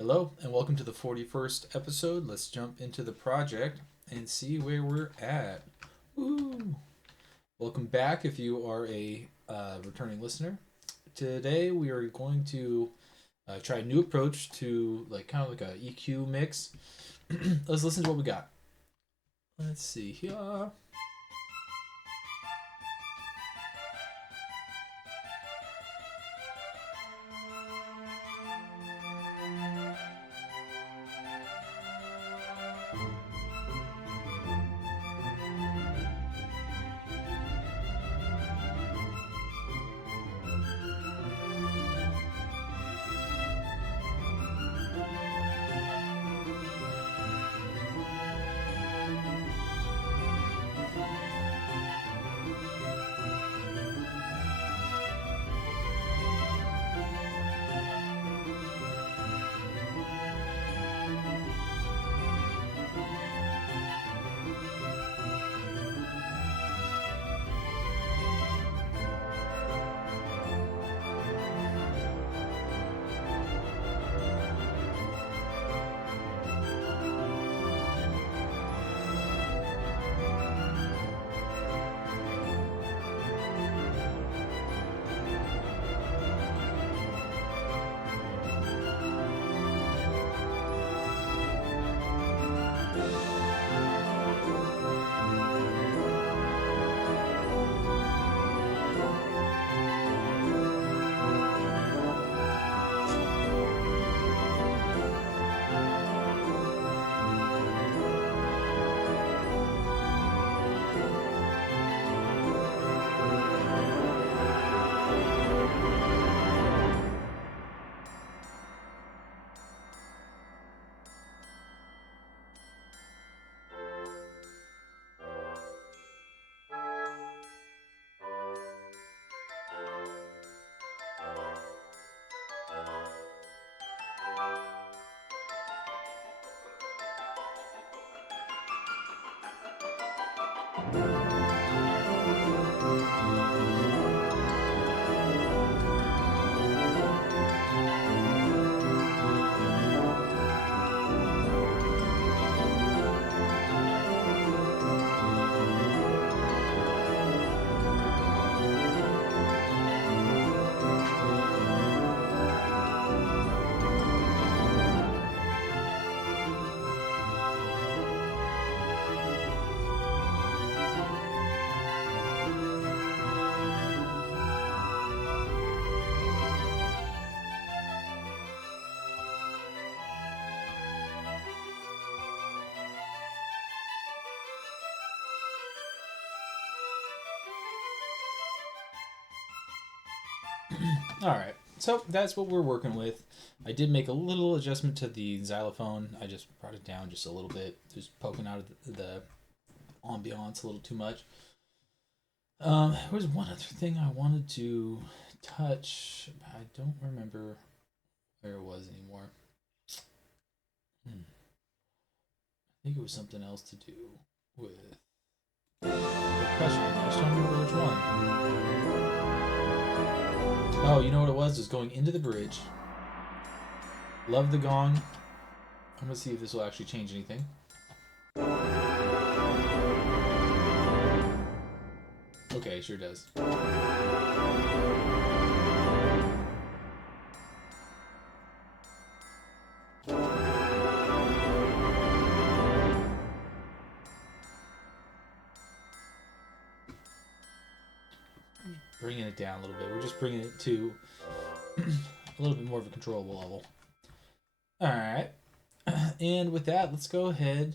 Hello, and welcome to the 41st episode. Let's jump into the project and see where we're at. Woo! Welcome back if you are a returning listener. Today we are going to try a new approach to kind of like a EQ mix. Let's listen to what we got. Let's see here. All right, so that's what we're working with. I did make a little adjustment to the xylophone. I just brought it down just a little bit, just poking out of the ambiance a little too much. There was one other thing I wanted to touch. I don't remember where it was anymore. I think it was something else to do with percussion. I just don't remember which one. Oh, you know what it was? It was going into the bridge. Love the gong. I'm gonna see if this will actually change anything. Okay, sure does. Bringing it down a little bit. We're just bringing it to a little bit more of a controllable level. Alright. And with that, let's go ahead,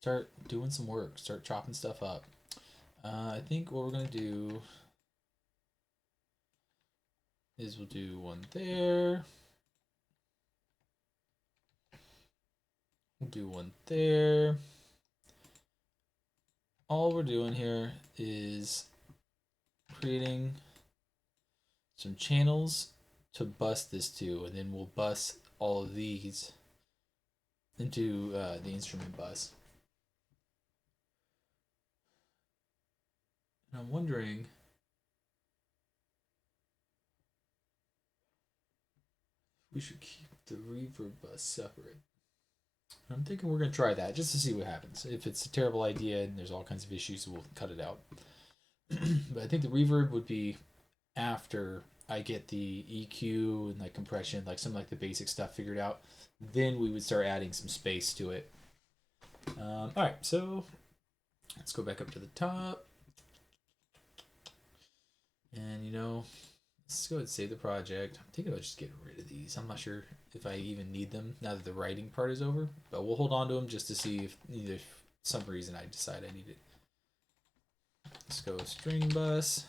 start doing some work, start chopping stuff up. I think what we're going to do is we'll do one there. We'll do one there. All we're doing here is creating some channels to bus this to, and then we'll bus all of these into the instrument bus. And I'm wondering we should keep the reverb bus separate. I'm thinking we're gonna try that just to see what happens. If it's a terrible idea and there's all kinds of issues, we'll cut it out. But I think the reverb would be after I get the EQ and like compression, like some like the basic stuff figured out. Then we would start adding some space to it. All right, so let's go back up to the top. And let's go ahead and save the project. I'm thinking about just getting rid of these. I'm not sure if I even need them now that the writing part is over, but we'll hold on to them just to see if either some reason I decide I need it. Let's go string bus.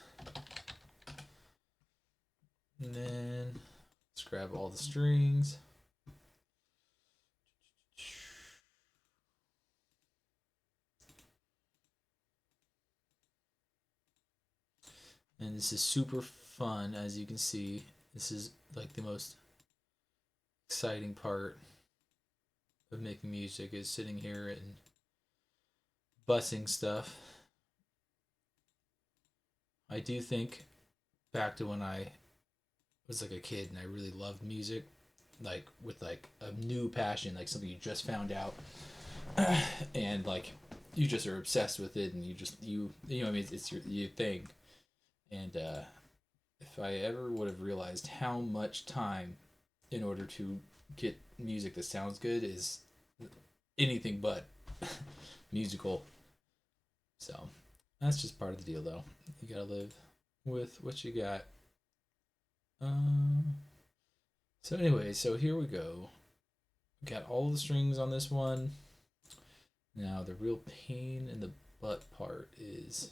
And then let's grab all the strings. And this is super fun, as you can see. This is like the most exciting part of making music, is sitting here and bussing stuff. I do think back to when I was like a kid and I really loved music, like with like a new passion, like something you just found out, and like you just are obsessed with it, and I mean, it's your thing. And if I ever would have realized how much time in order to get music that sounds good is anything but musical. So that's just part of the deal, though. You gotta live with what you got. So anyway, so here we go. Got all the strings on this one. Now the real pain in the butt part is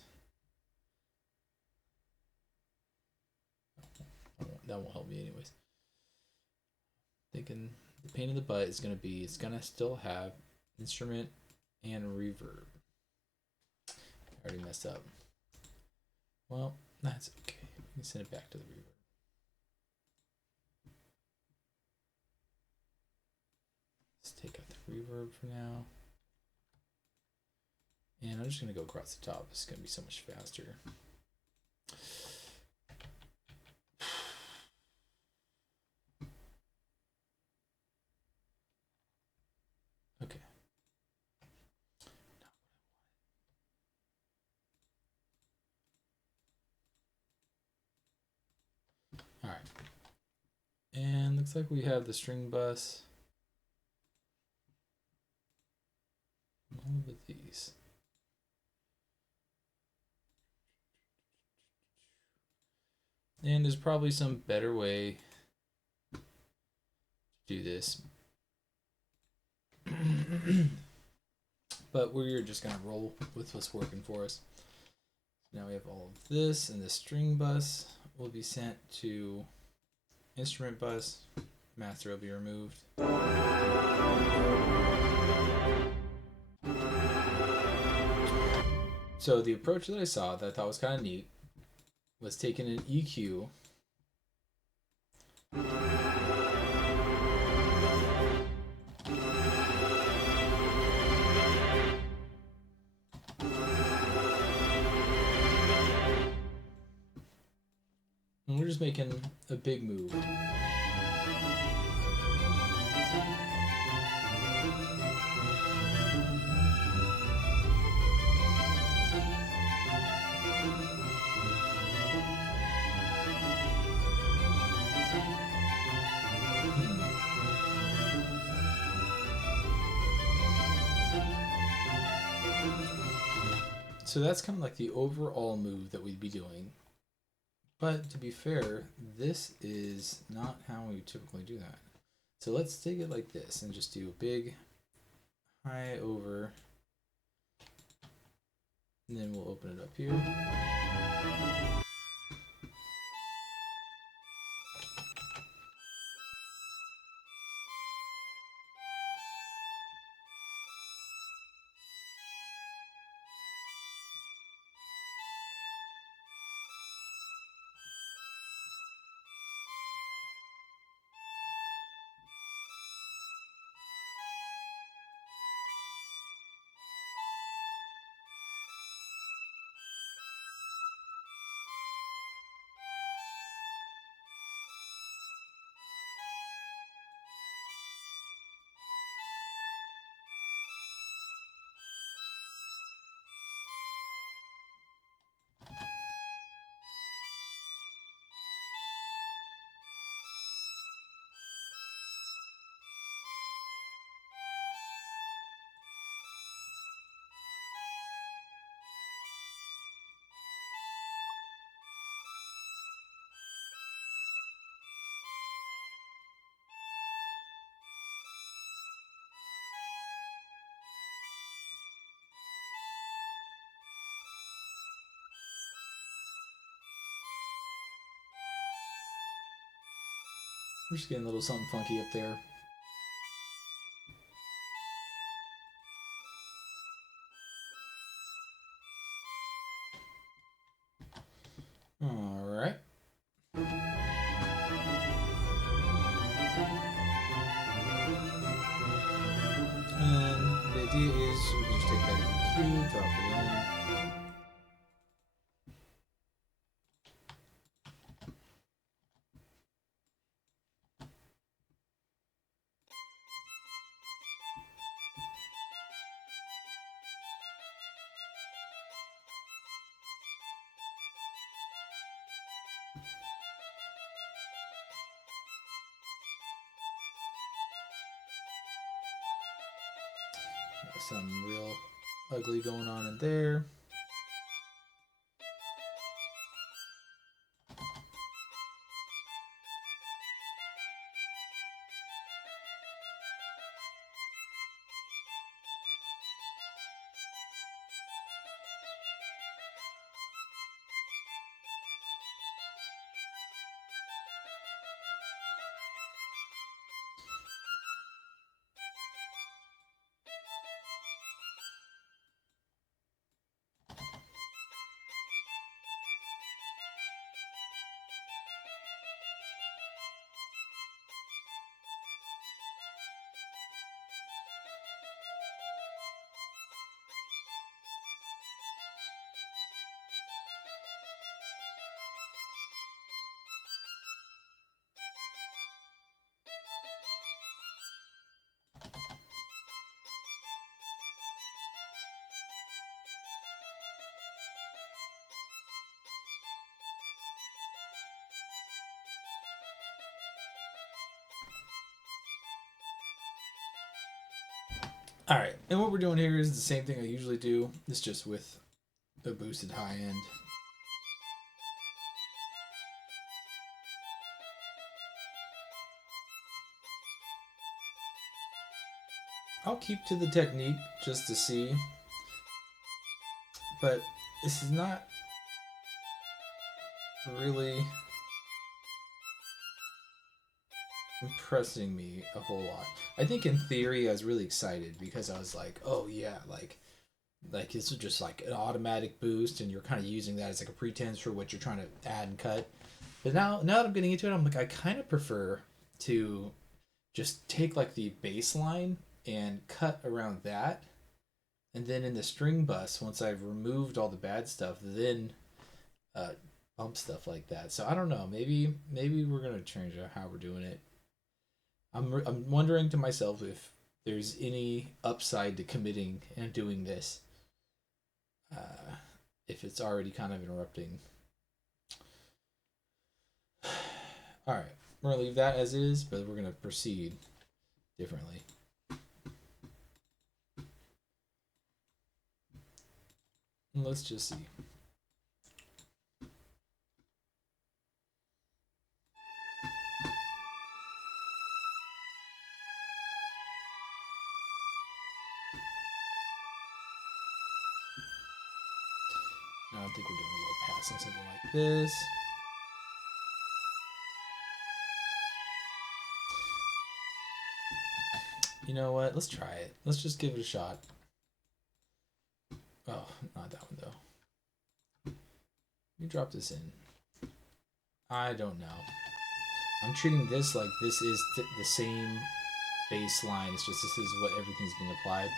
that won't help me anyways. Thinking the pain in the butt is gonna be it's gonna still have instrument and reverb. I already messed up. Well, that's okay. We can send it back to the reverb. Let's take out the reverb for now. And I'm just gonna go across the top. It's gonna be so much faster. Okay. All right. And looks like we have the string bus. All of these. And there's probably some better way to do this. But we're just going to roll with what's working for us. Now we have all of this, and the string bus will be sent to instrument bus. Master will be removed. So the approach that I saw that I thought was kind of neat was taking an EQ and we're just making a big move. So that's kind of like the overall move that we'd be doing. But to be fair, this is not how we typically do that. So let's take it like this and just do a big high over. And then we'll open it up here. We're just getting a little something funky up there. All right. And the idea is we can just take that EQ, drop it in. Some real ugly going on in there. All right, and what we're doing here is the same thing I usually do. It's just with a boosted high end. I'll keep to the technique just to see, but this is not really impressing me a whole lot. I think in theory I was really excited because I was like, oh yeah, like this is just like an automatic boost and you're kind of using that as like a pretense for what you're trying to add and cut. But now that I'm getting into it, I'm like I kind of prefer to just take like the bass line and cut around that, and then in the string bus once I've removed all the bad stuff, then uh bump stuff like that. So I don't know, maybe we're going to change how we're doing it. I'm wondering to myself if there's any upside to committing and doing this, uh, if it's already kind of interrupting. All right, we're gonna leave that as is, but we're gonna proceed differently. Let's just see. I think we're doing a little pass on something like this. You know what? Let's try it. Let's just give it a shot. Oh, not that one though. You drop this in. I don't know. I'm treating this like this is the same baseline. It's just this is what everything's being applied.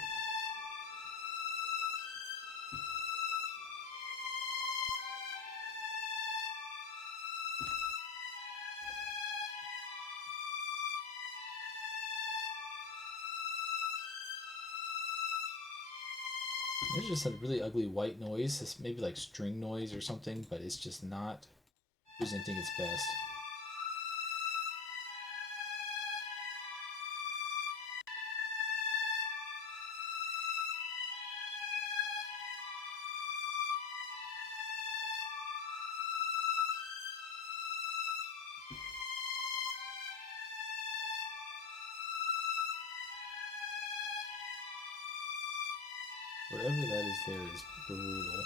There's just a really ugly white noise. It's maybe like string noise or something, but it's just not presenting its best. Whatever that is there is brutal.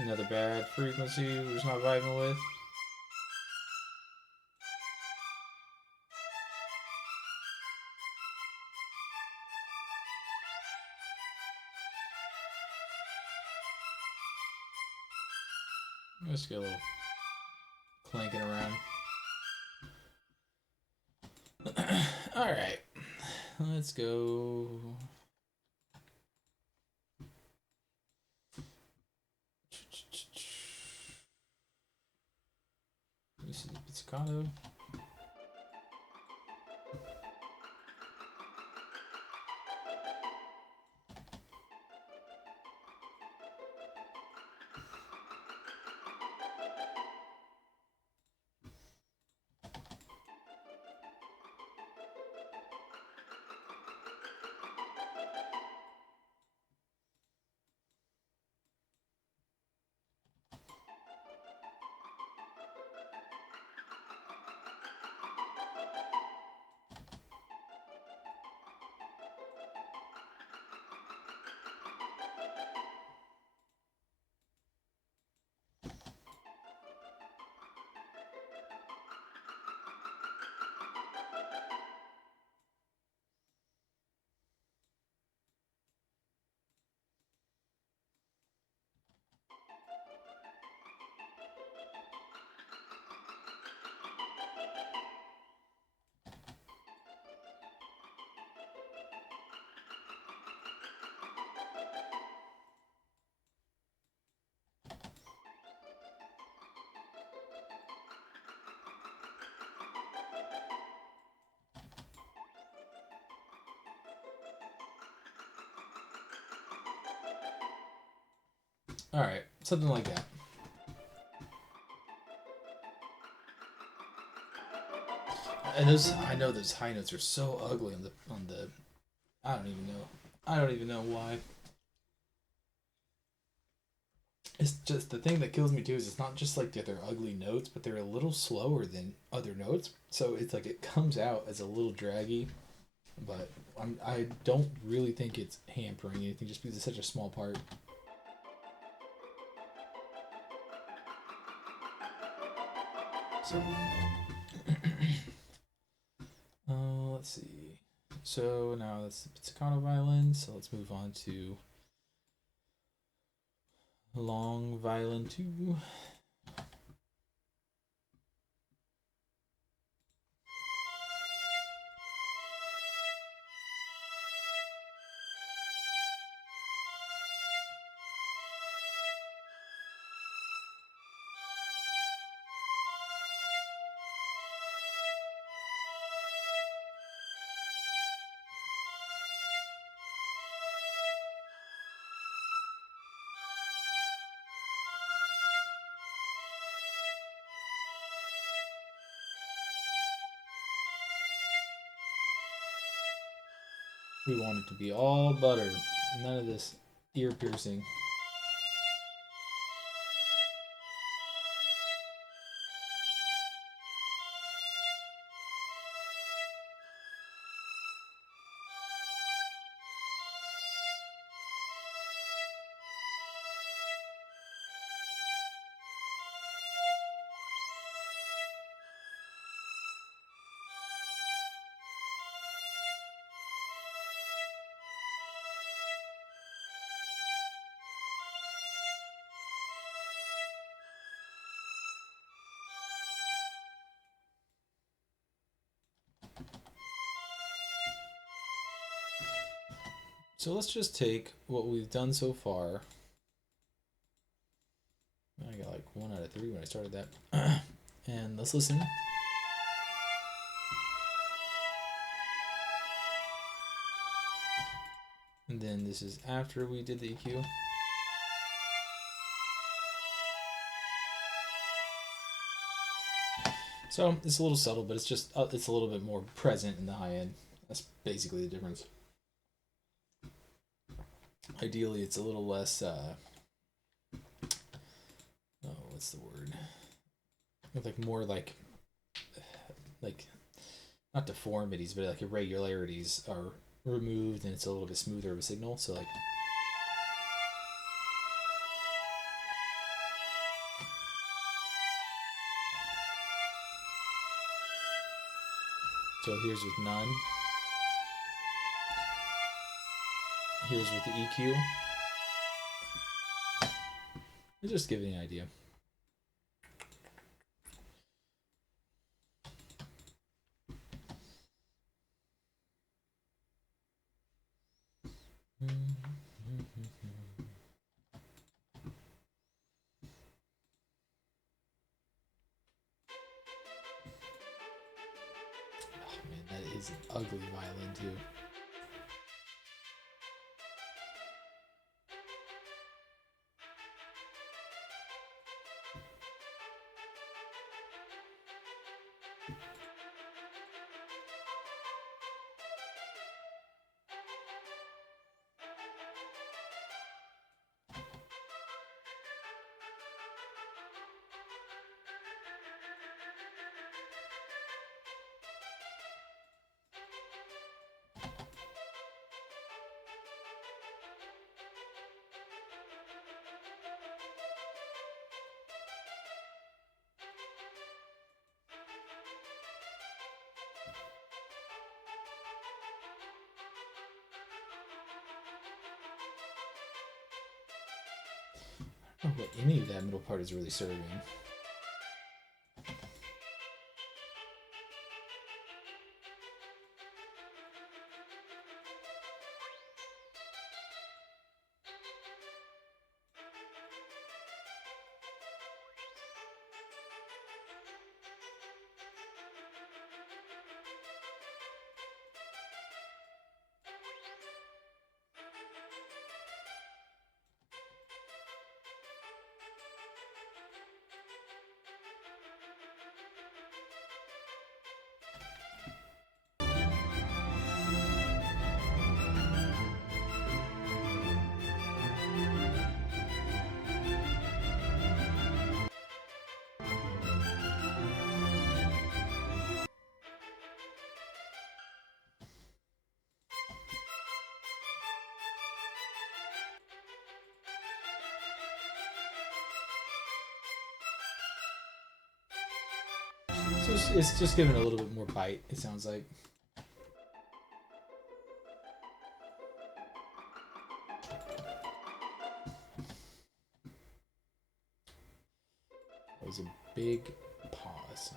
Another bad frequency we're just not vibing with. Let's get a little clanking around. Alright. Let's go. This is the pizzicato. Alright, something like that. And those, I know those high notes are so ugly on the I don't even know. I don't even know why. It's just the thing that kills me too is it's not just like that they're ugly notes, but they're a little slower than other notes. So it's like it comes out as a little draggy, but I don't really think it's hampering anything just because it's such a small part. So, let's see. So now that's the pizzicato violin. So let's move on to long violin 2. We want it to be all butter. None of this ear piercing. So let's just take what we've done so far. I got like 1 out of 3 when I started that. And let's listen. And then this is after we did the EQ. So it's a little subtle, but it's just it's a little bit more present in the high end. That's basically the difference. Ideally, it's a little less. What's the word? Like more like not deformities, but like irregularities are removed, and it's a little bit smoother of a signal. So like. So here's with none. Here's with the EQ. Just give you an idea. Oh man, that is an ugly violin too. I don't know what any of that middle part is really serving. So it's just giving a little bit more bite, it sounds like. That was a big pause.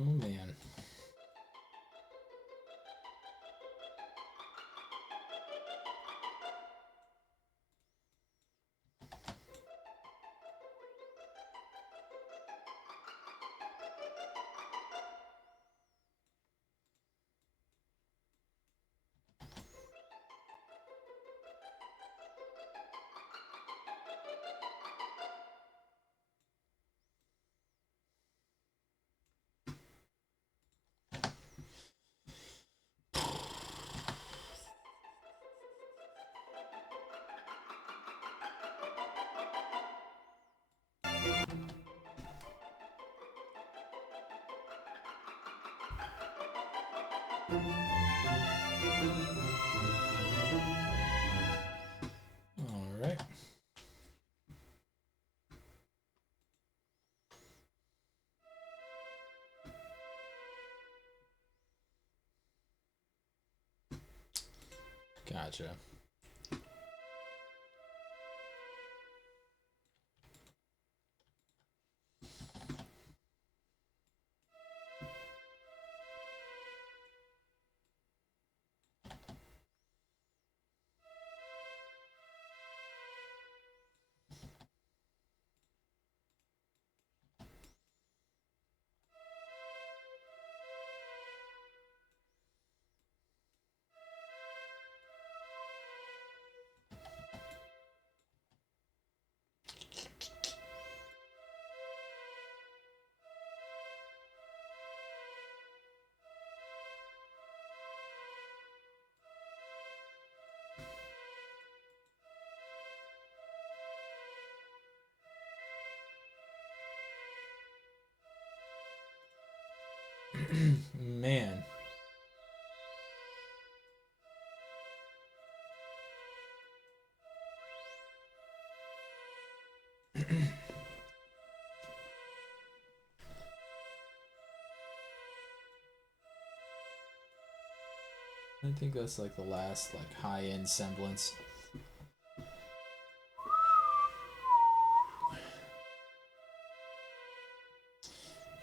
Oh man. All right. Gotcha. Man. I think that's like the last like high-end semblance.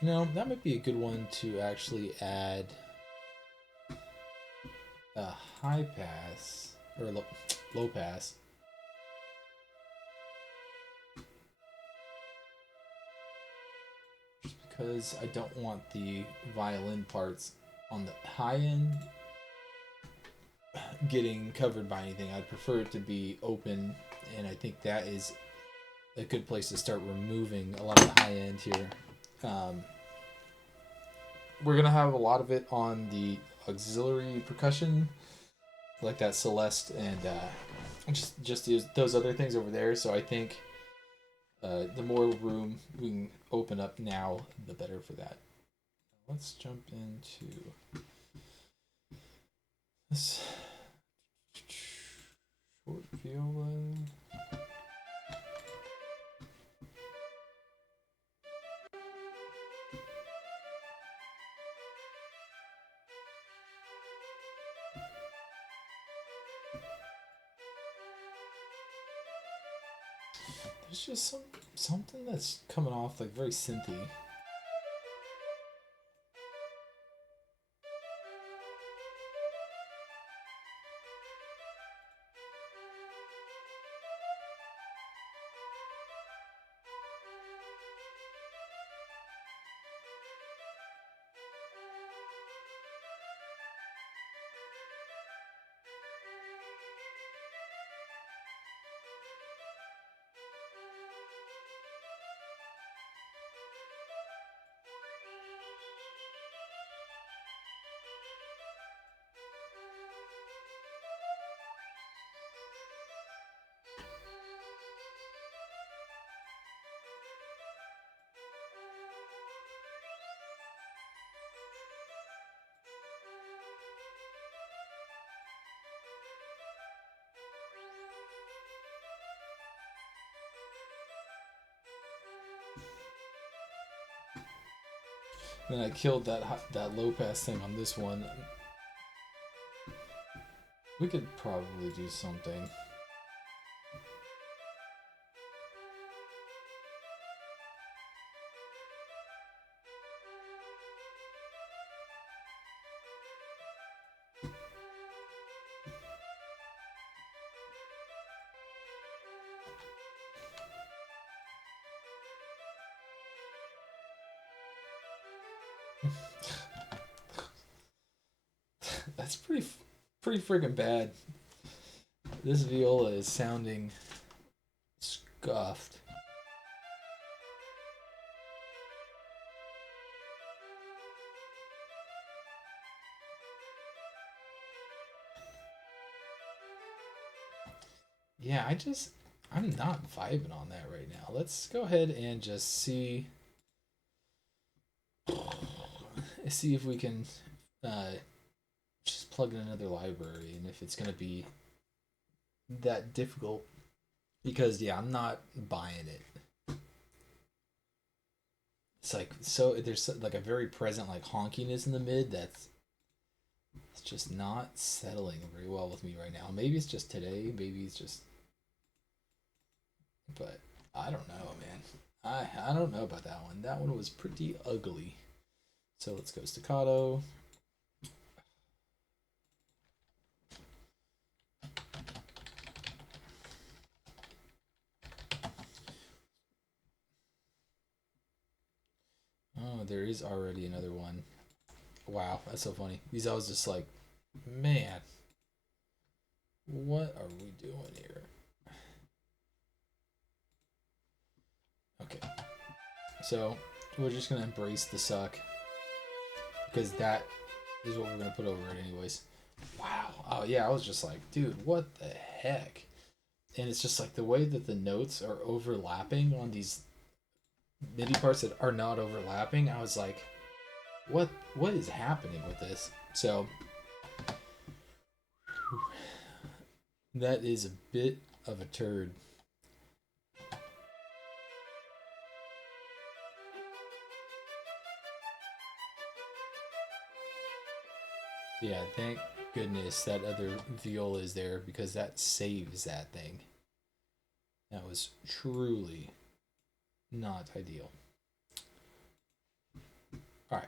You know, that might be a good one to actually add a high pass or low pass. Just because I don't want the violin parts on the high end getting covered by anything. I'd prefer it to be open, and I think that is a good place to start removing a lot of the high end here. We're gonna have a lot of it on the auxiliary percussion, like that Celeste and just those other things over there. So I think the more room we can open up now, the better for that. Let's jump into this short viola. There's just something that's coming off like very synthy. Then I killed that low pass thing on this one. We could probably do something. That's pretty freaking bad. This viola is sounding scuffed. Yeah, I'm not vibing on that right now. Let's go ahead and just see if we can just plug in another library, and if it's gonna be that difficult, because yeah, I'm not buying it. It's like, so there's like a very present like honkiness in the mid that's it's just not settling very well with me right now. Maybe it's just today, maybe it's just, but I don't know, man. I don't know about that one. That one was pretty ugly. So let's go staccato. Oh, there is already another one. Wow, that's so funny. These I was just like, man, what are we doing here? Okay, so we're just gonna embrace the suck, because that is what we're gonna put over it anyways. Wow. Oh yeah, I was just like, dude, what the heck? And it's just like the way that the notes are overlapping on these MIDI parts that are not overlapping. I was like, what is happening with this? So that is a bit of a turd. Yeah, thank goodness that other viola is there because that saves that thing. That was truly not ideal. All right.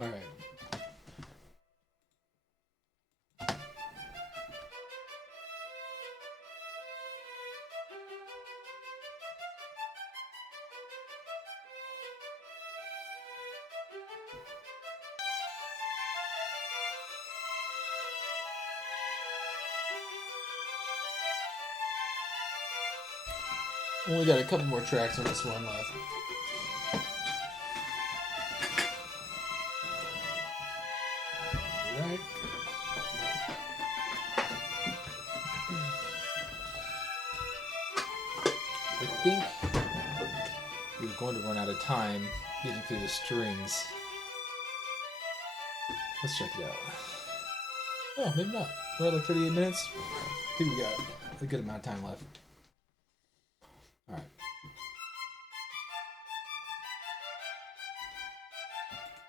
All right. Only got a couple more tracks on this one left. All right. I think we're going to run out of time getting through the strings. Let's check it out. Oh, maybe not. We're at like 38 minutes. I think we got a good amount of time left. All right.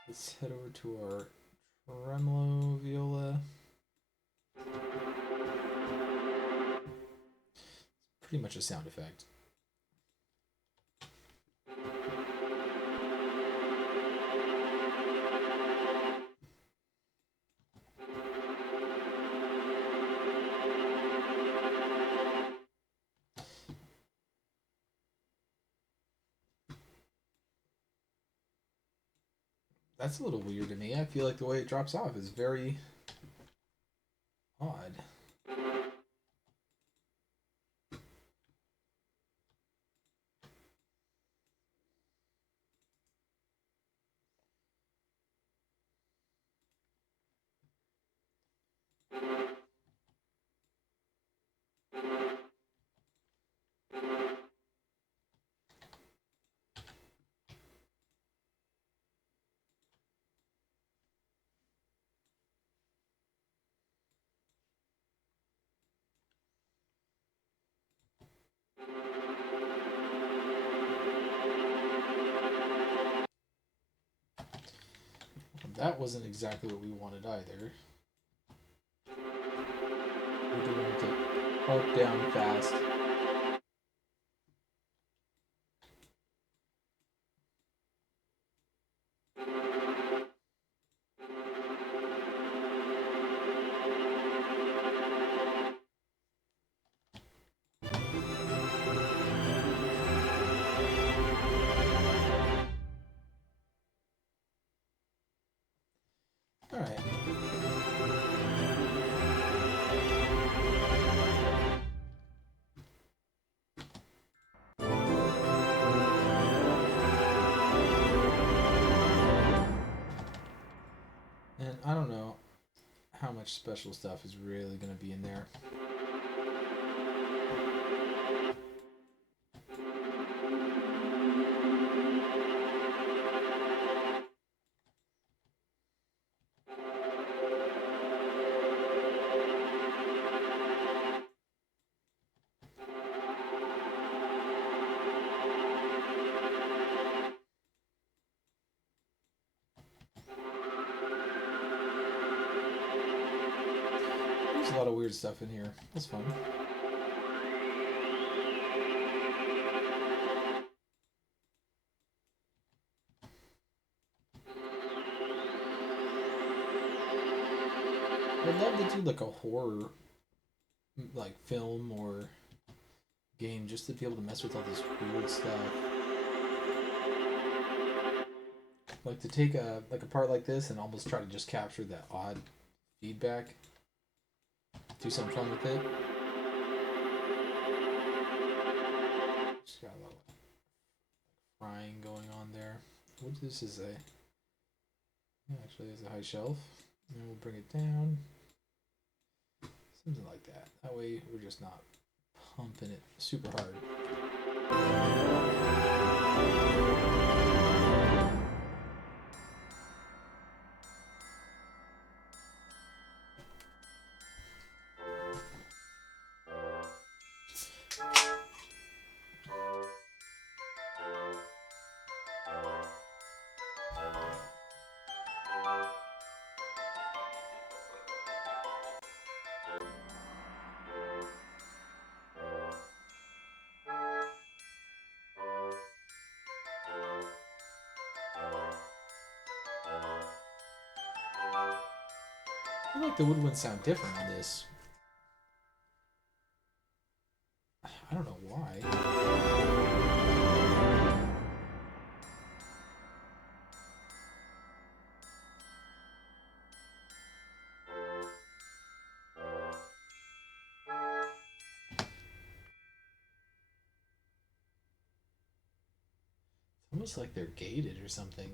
Let's head over to our tremolo viola. Pretty much a sound effect. That's a little weird to me. I feel like the way it drops off is very odd. That wasn't exactly what we wanted either. We do want to up, down, fast. All right. And I don't know how much special stuff is really going to be in there. There's a lot of weird stuff in here. That's fun. I'd love to do like a horror like film or game just to be able to mess with all this weird stuff. Like to take a part like this and almost try to just capture that odd feedback. Do some fun with it. Just got a little frying going on there. What this is actually is a high shelf. And we'll bring it down. Something like that. That way we're just not pumping it super hard. I feel like the woodwinds sound different on this. I don't know why. It's almost like they're gated or something.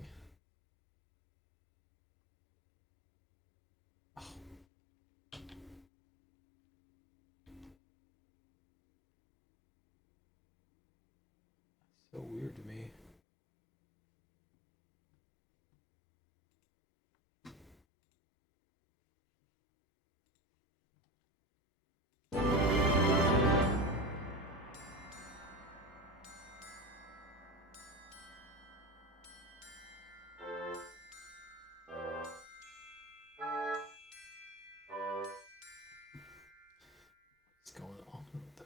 Oh. So weird to me. What's going on with those?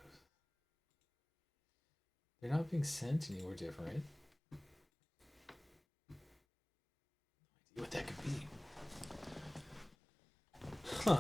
They're not being sent anywhere different. What that could be. Huh.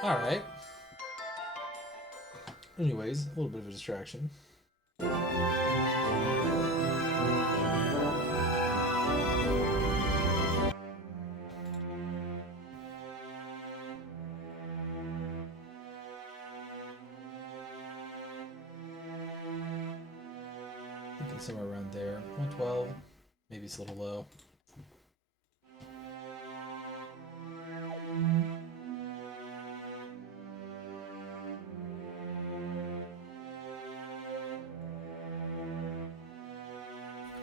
All right. Anyways, a little bit of a distraction. Thinking somewhere around there. 112. Maybe it's a little low.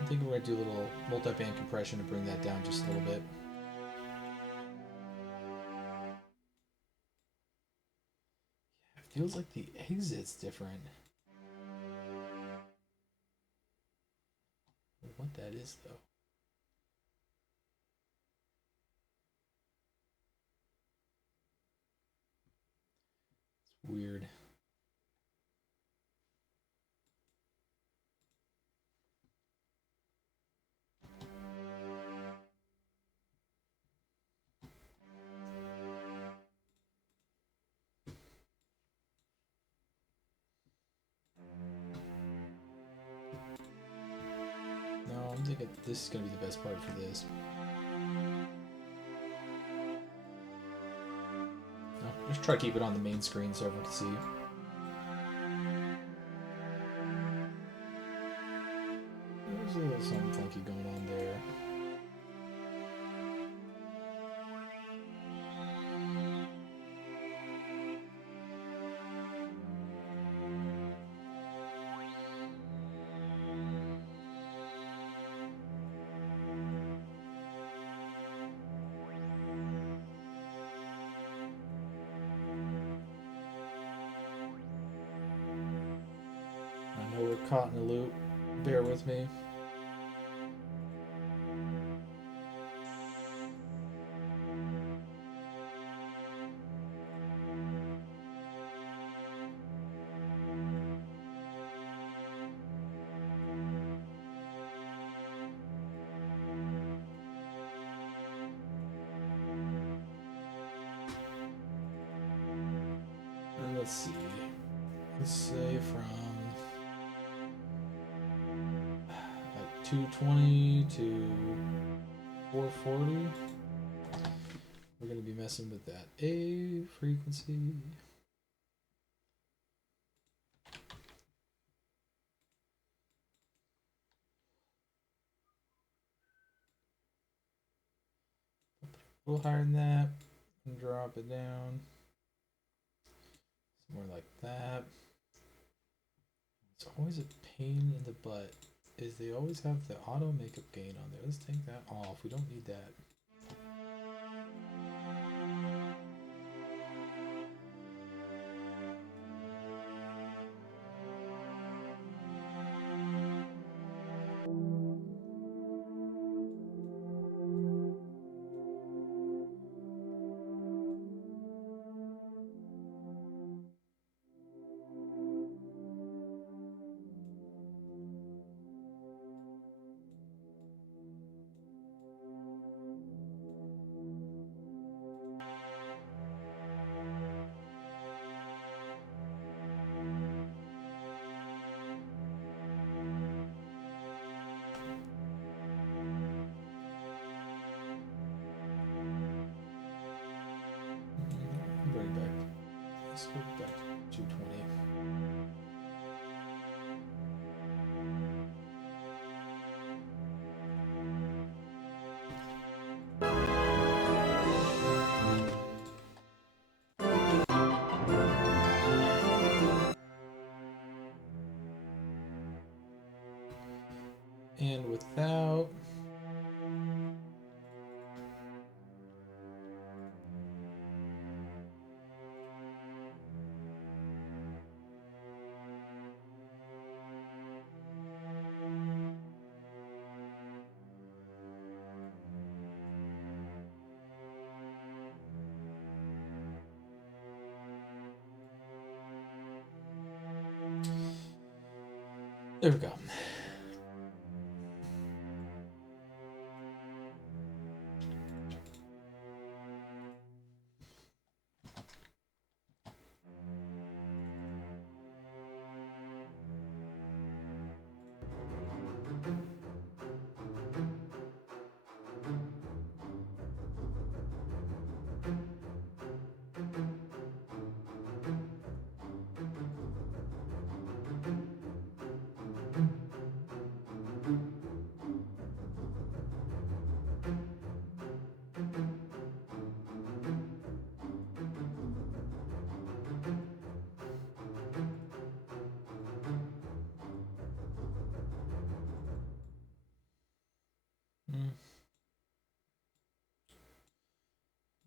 I think we're going to do a little multi-band compression to bring that down just a little bit. It feels like the exit's different. What that is, though. It's weird. No, I'm thinking this is going to be the best part for this. No, just try to keep it on the main screen so everyone can see. There's a little something funky going on there. I know we're caught in a loop. Bear with me. And let's see. Let's say from like 220 to 440. We're going to be messing with that A frequency. A little higher than that. And drop it down. Somewhere like that. It's always a pain in the butt. Is they always have the auto makeup gain on there. Let's take that off. We don't need that. Bring it back. Let's go back to 220. And without There we go.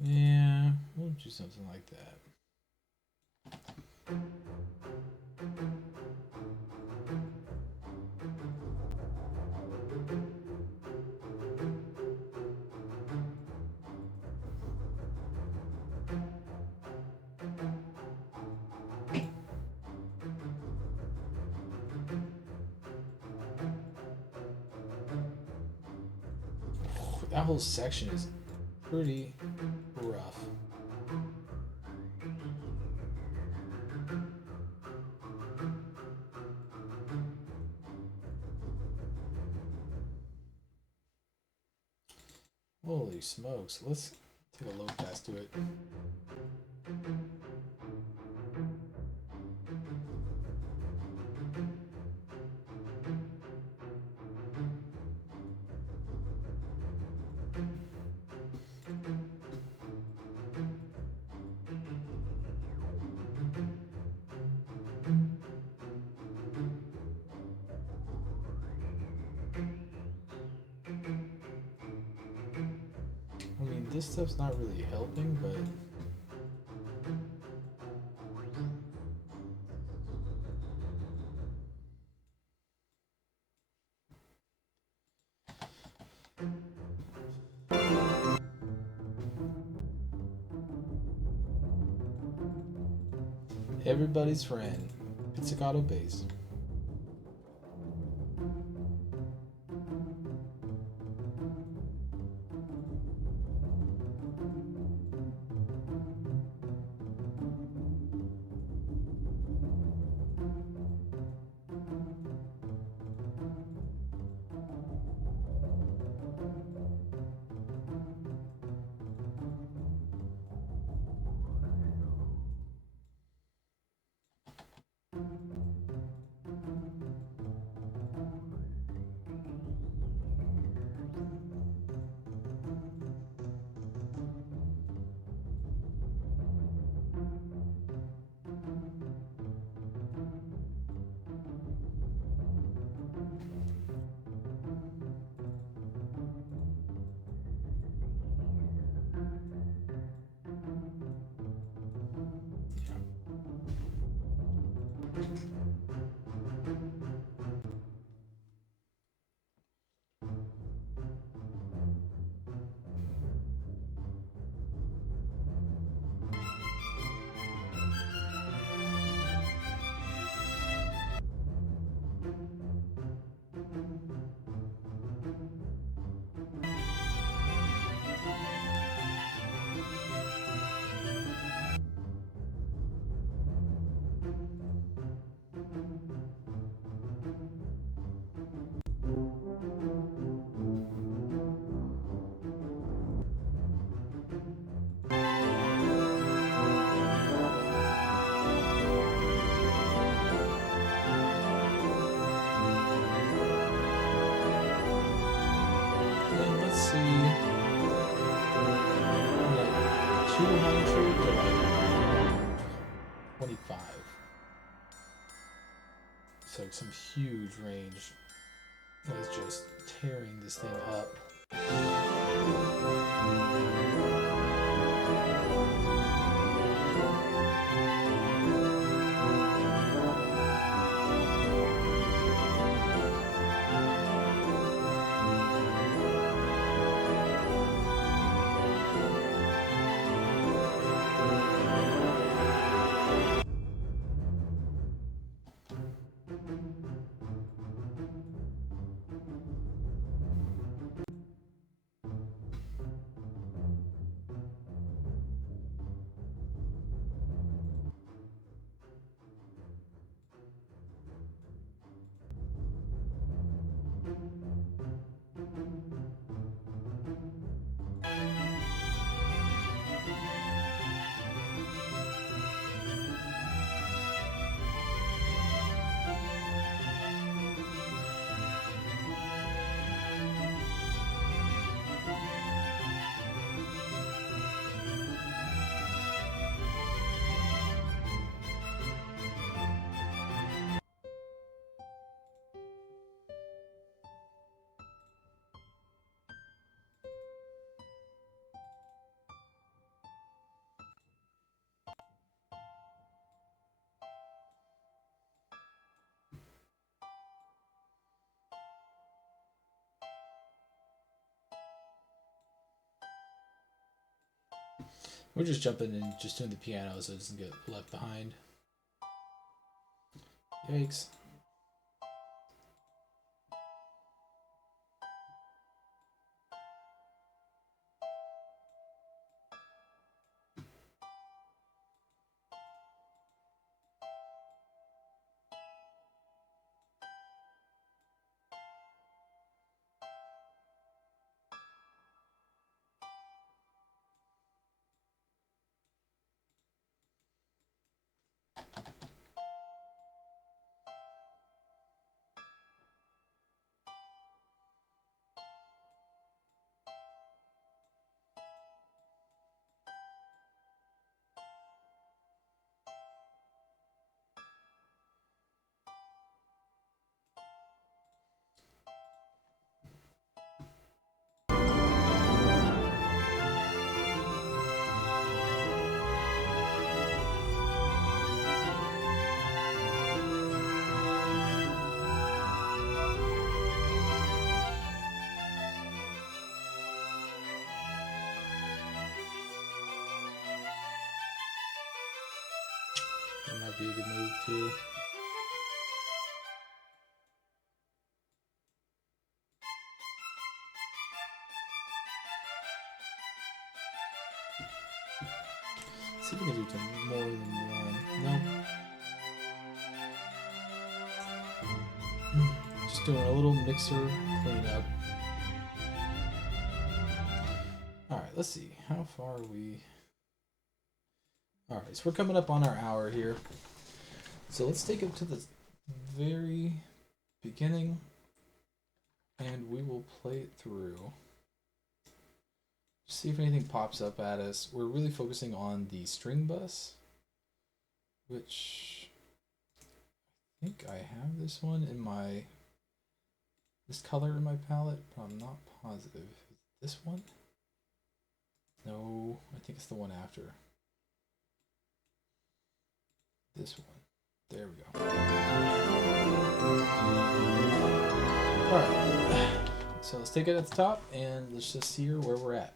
Yeah, we'll do something like that. That whole section is pretty rough. Holy smokes, let's take a low pass to it. I mean, this stuff's not really helping, but everybody's friend, pizzicato bass. And let's see, like 200 to like 25. So some huge range is just tearing this thing up. We're just jumping and just doing the piano so it doesn't get left behind. Yikes. That might be a good move too. See if we can do more than one. Nope. Just doing a little mixer cleanup. Alright, let's see. How far are we? Alright, so we're coming up on our hour here. So let's take it to the very beginning and we will play it through. See if anything pops up at us. We're really focusing on the string bus, which I think I have this one in this color in my palette, but I'm not positive. Is it this one? No, I think it's the one after. This one. There we go. Alright. So let's take it at the top and let's just see where we're at.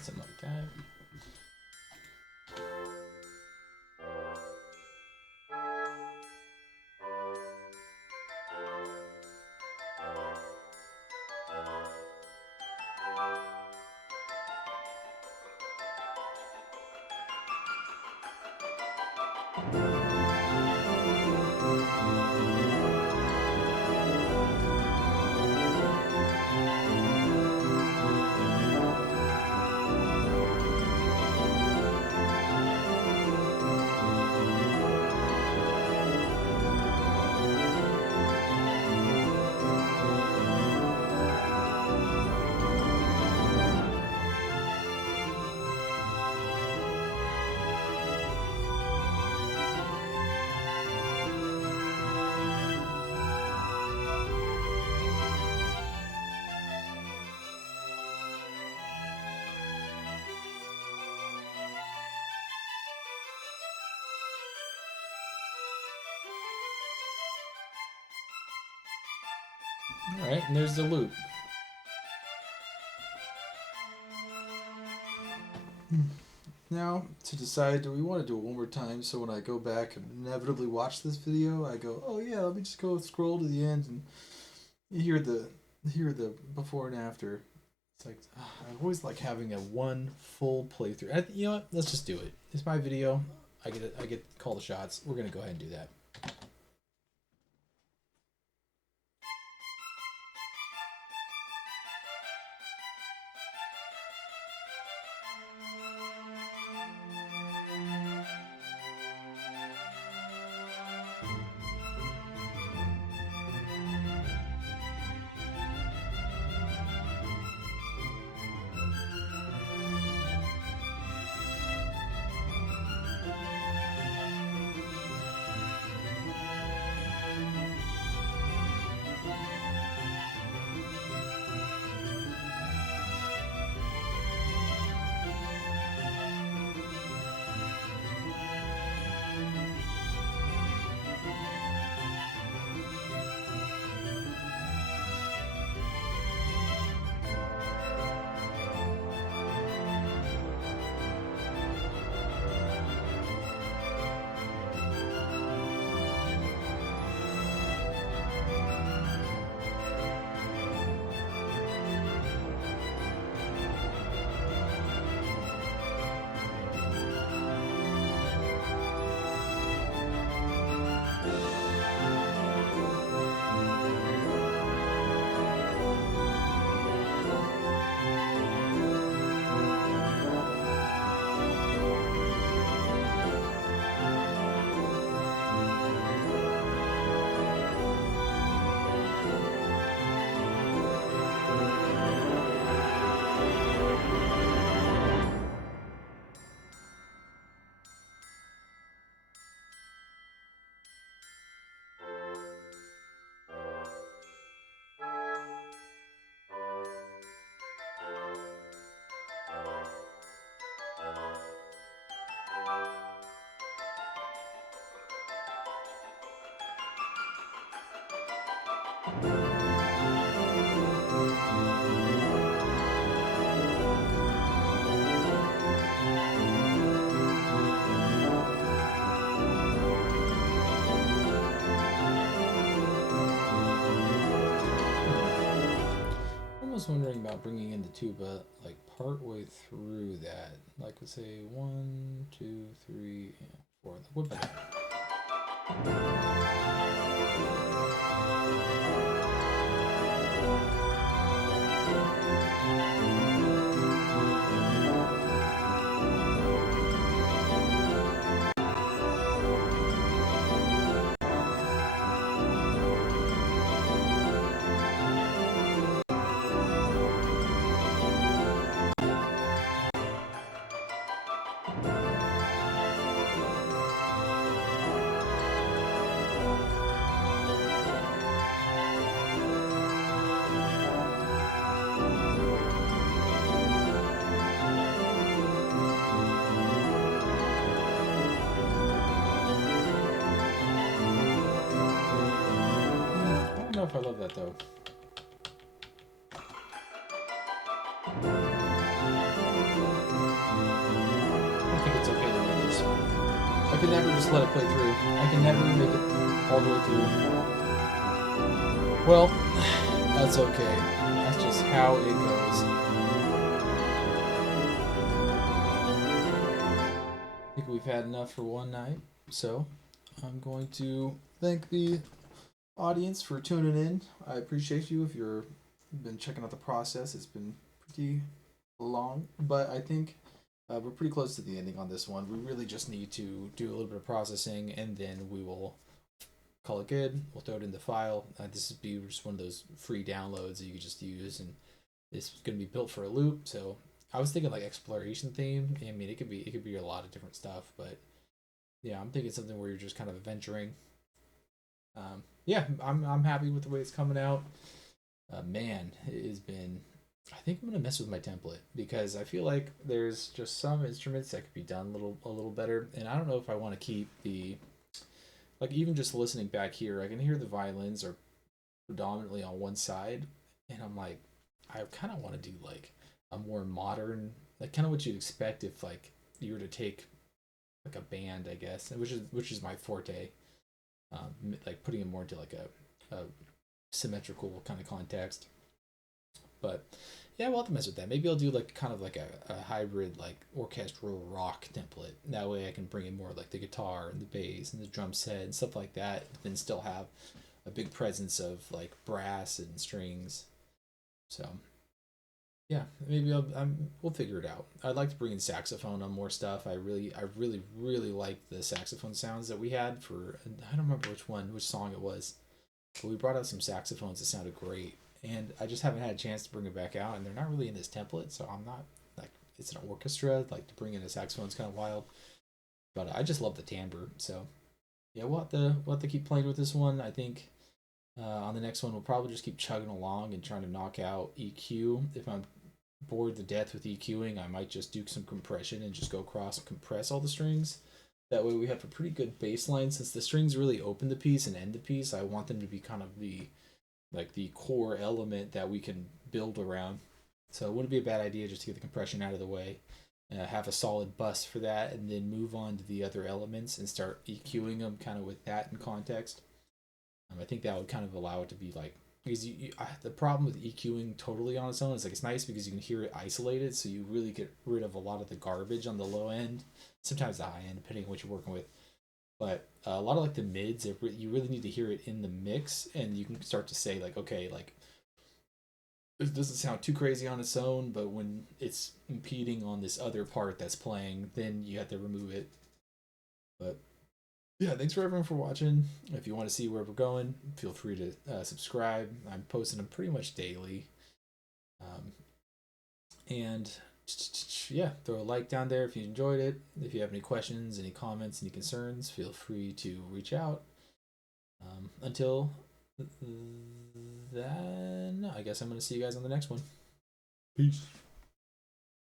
Something like that. Alright, and there's the loop. Now, to decide, do we want to do it one more time so when I go back and inevitably watch this video, I go, oh yeah, let me just go scroll to the end and hear the before and after. It's like, I always like having a one full playthrough. You know what? Let's just do it. It's my video. I get to call the shots. We're going to go ahead and do that. Was wondering about bringing in the tuba like part way through that, like let's say 1, 2, 3, and 4. What about that? I don't know if I love that though. I think it's okay the way it is. I can never just let it play through. I can never make it all the way through. Well, that's okay. That's just how it goes. I think we've had enough for one night. So I'm going to thank the audience for tuning in. I appreciate you if you've been checking out the process. It's been pretty long, but I think we're pretty close to the ending on this one. We really just need to do a little bit of processing, and then we will call it good. We'll throw it in the file. This would be just one of those free downloads that you can just use, and it's going to be built for a loop. So I was thinking like exploration theme. I mean, it could be a lot of different stuff, but yeah, I'm thinking something where you're just kind of adventuring. Yeah, I'm happy with the way it's coming out. Man, it has been. I think I'm gonna mess with my template because I feel like there's just some instruments that could be done a little better, and I don't know if I want to keep the like even just listening back here, I can hear the violins are predominantly on one side, and I'm like, I kind of want to do like a more modern, like kind of what you'd expect if like you were to take like a band, I guess, which is my forte. Like putting it more into like a symmetrical kind of context. But yeah, we'll have to mess with that. Maybe I'll do like kind of like a hybrid like orchestral rock template. That way I can bring in more like the guitar and the bass and the drum set and stuff like that, but then still have a big presence of like brass and strings. So yeah, maybe we'll figure it out. I'd like to bring in saxophone on more stuff. I really like the saxophone sounds that we had for I don't remember which song it was, but we brought out some saxophones that sounded great, and I just haven't had a chance to bring it back out, and they're not really in this template, so I'm not like it's an orchestra. Like to bring in a saxophone is kind of wild, but I just love the timbre. So yeah, we'll have to keep playing with this one. I think on the next one we'll probably just keep chugging along and trying to knock out EQ. If I'm bored to death with EQing, I might just do some compression and just go across and compress all the strings. That way we have a pretty good bass line. Since the strings really open the piece and end the piece, I want them to be kind of the core element that we can build around. So it wouldn't be a bad idea just to get the compression out of the way, have a solid bus for that, and then move on to the other elements and start EQing them kind of with that in context. I think that would kind of allow it to be like because the problem with EQing totally on its own is like it's nice because you can hear it isolated, so you really get rid of a lot of the garbage on the low end, sometimes the high end, depending on what you're working with. But a lot of like the mids, you really need to hear it in the mix, and you can start to say like, okay, like it doesn't sound too crazy on its own, but when it's impeding on this other part that's playing, then you have to remove it. But yeah, thanks for everyone for watching. If you want to see where we're going, feel free to subscribe. I'm posting them pretty much daily. Um, and yeah, throw a like down there if you enjoyed it. If you have any questions, any comments, any concerns, feel free to reach out. Until then, I guess I'm going to see you guys on the next one. Peace.